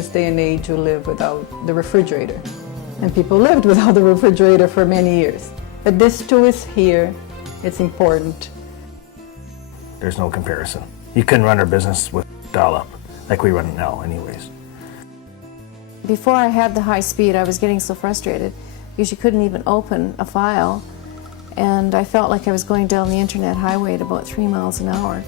this day and age you live without the refrigerator. And people lived without the refrigerator for many years. But this too is here. It's important. There's no comparison. You couldn't run our business with dial-up like we run it now anyways. Before I had the high speed, I was getting so frustrated because you couldn't even open a file, and I felt like I was going down the internet highway at about 3 miles an hour.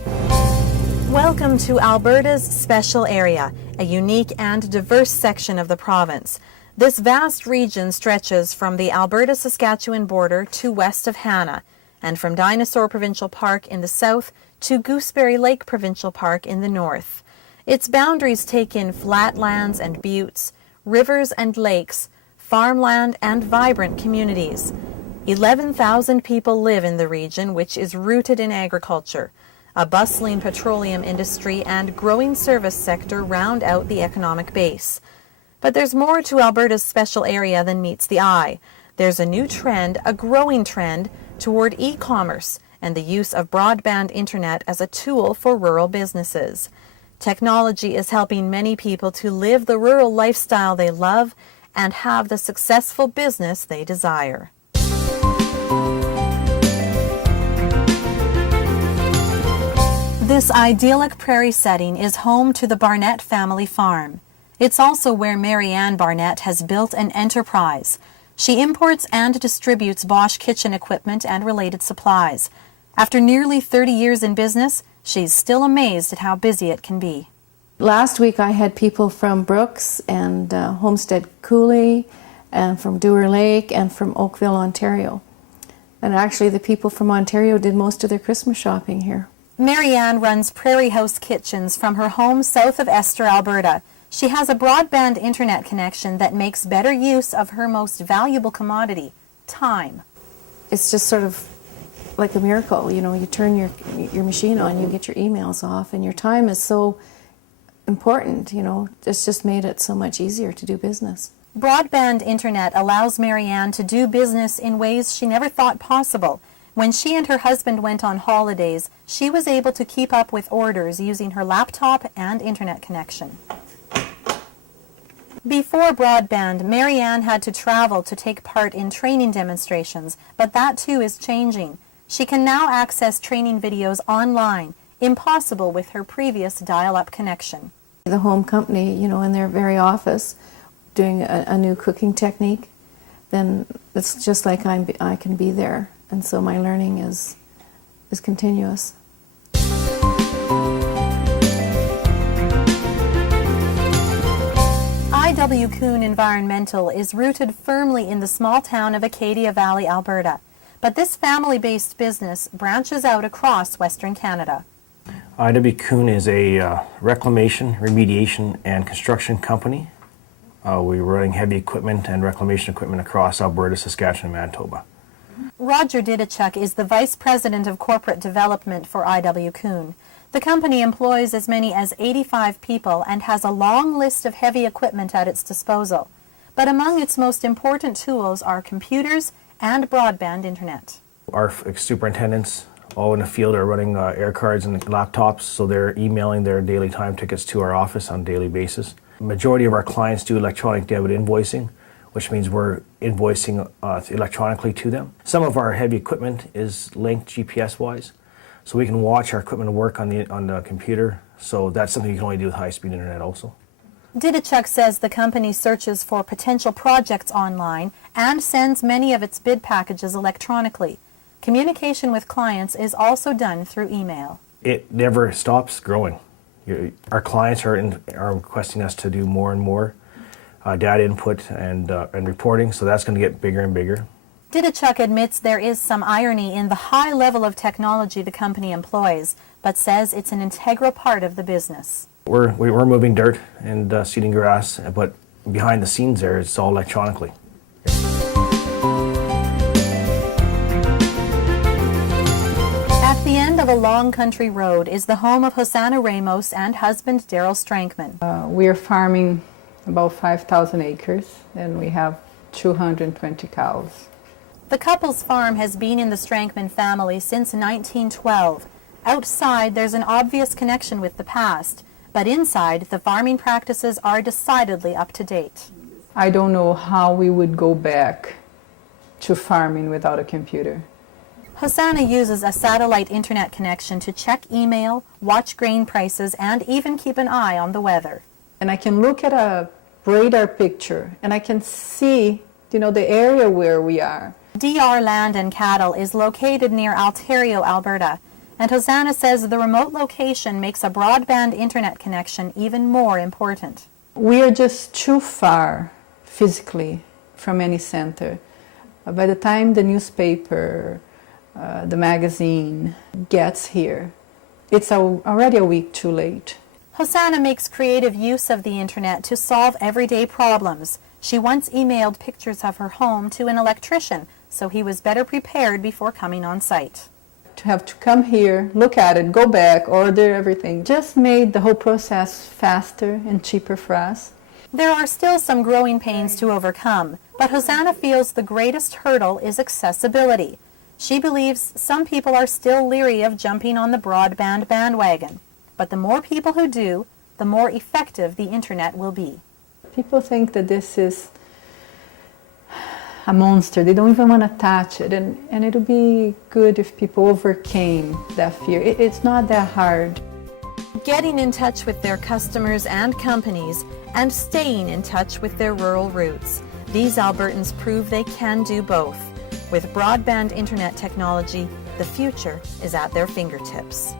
Welcome to Alberta's Special Area, a unique and diverse section of the province. This vast region stretches from the Alberta-Saskatchewan border to west of Hanna, and from Dinosaur Provincial Park in the south to Gooseberry Lake Provincial Park in the north. Its boundaries take in flatlands and buttes, rivers and lakes, farmland and vibrant communities. 11,000 people live in the region, which is rooted in agriculture. A bustling petroleum industry and growing service sector round out the economic base. But there's more to Alberta's special area than meets the eye. There's a new trend, a growing trend, toward e-commerce and the use of broadband internet as a tool for rural businesses. Technology is helping many people to live the rural lifestyle they love and have the successful business they desire. This idyllic prairie setting is home to the Barnett family farm. It's also where Mary Ann Barnett has built an enterprise. She imports and distributes Bosch kitchen equipment and related supplies. After nearly 30 years in business, she's still amazed at how busy it can be. Last week I had people from Brooks and Homestead Coulee and from Dewar Lake and from Oakville, Ontario. And actually the people from Ontario did most of their Christmas shopping here. Mary Ann runs Prairie House Kitchens from her home south of Esther, Alberta. She has a broadband internet connection that makes better use of her most valuable commodity, time. It's just sort of like a miracle. You know, you turn your machine on, you get your emails off, and your time is so important, you know. It's just made it so much easier to do business. Broadband internet allows Mary Ann to do business in ways she never thought possible. When she and her husband went on holidays, she was able to keep up with orders using her laptop and internet connection. Before broadband, Mary Ann had to travel to take part in training demonstrations, but that too is changing. She can now access training videos online, impossible with her previous dial-up connection. The home company, you know, in their very office, doing a new cooking technique, then it's just like I can be there. And so my learning is continuous. I.W. Kuhn Environmental is rooted firmly in the small town of Acadia Valley, Alberta. But this family-based business branches out across Western Canada. I.W. Kuhn is a reclamation, remediation, and construction company. We're running heavy equipment and reclamation equipment across Alberta, Saskatchewan, and Manitoba. Roger Didichuk is the Vice President of Corporate Development for I.W. Kuhn. The company employs as many as 85 people and has a long list of heavy equipment at its disposal. But among its most important tools are computers and broadband internet. Our superintendents all in the field are running air cards and laptops, so they're emailing their daily time tickets to our office on a daily basis. The majority of our clients do electronic debit invoicing, which means we're invoicing electronically to them. Some of our heavy equipment is linked GPS-wise, so we can watch our equipment work on the computer, so that's something you can only do with high-speed internet also. Didichuk says the company searches for potential projects online and sends many of its bid packages electronically. Communication with clients is also done through email. It never stops growing. Our clients are requesting us to do more and more data input and reporting, so that's going to get bigger and bigger. Didichuk admits there is some irony in the high level of technology the company employs, but says it's an integral part of the business. We're moving dirt and seeding grass, but behind the scenes there, it's all electronically. At the end of a long country road is the home of Hosanna Ramos and husband Daryl Strankman. We're farming about 5,000 acres, and we have 220 cows. The couple's farm has been in the Strankman family since 1912. Outside, there's an obvious connection with the past, But inside, the farming practices are decidedly up to date. I don't know how we would go back to farming without a computer. Hosanna uses a satellite internet connection to check email, watch grain prices, and even keep an eye on the weather. And I can look at a radar picture and I can see, the area where we are. DR Land and Cattle is located near Ontario, Alberta, and Hosanna says the remote location makes a broadband internet connection even more important. We are just too far physically from any center. By the time the newspaper, the magazine gets here, it's already a week too late. Hosanna makes creative use of the internet to solve everyday problems. She once emailed pictures of her home to an electrician, so he was better prepared before coming on site. To have to come here, look at it, go back, order everything, just made the whole process faster and cheaper for us. There are still some growing pains to overcome, but Hosanna feels the greatest hurdle is accessibility. She believes some people are still leery of jumping on the broadband bandwagon, but the more people who do, the more effective the internet will be. People think that this is a monster. They don't even want to touch it, and it would be good if people overcame that fear. It's not that hard. Getting in touch with their customers and companies, and staying in touch with their rural roots. These Albertans prove they can do both. With broadband internet technology, the future is at their fingertips.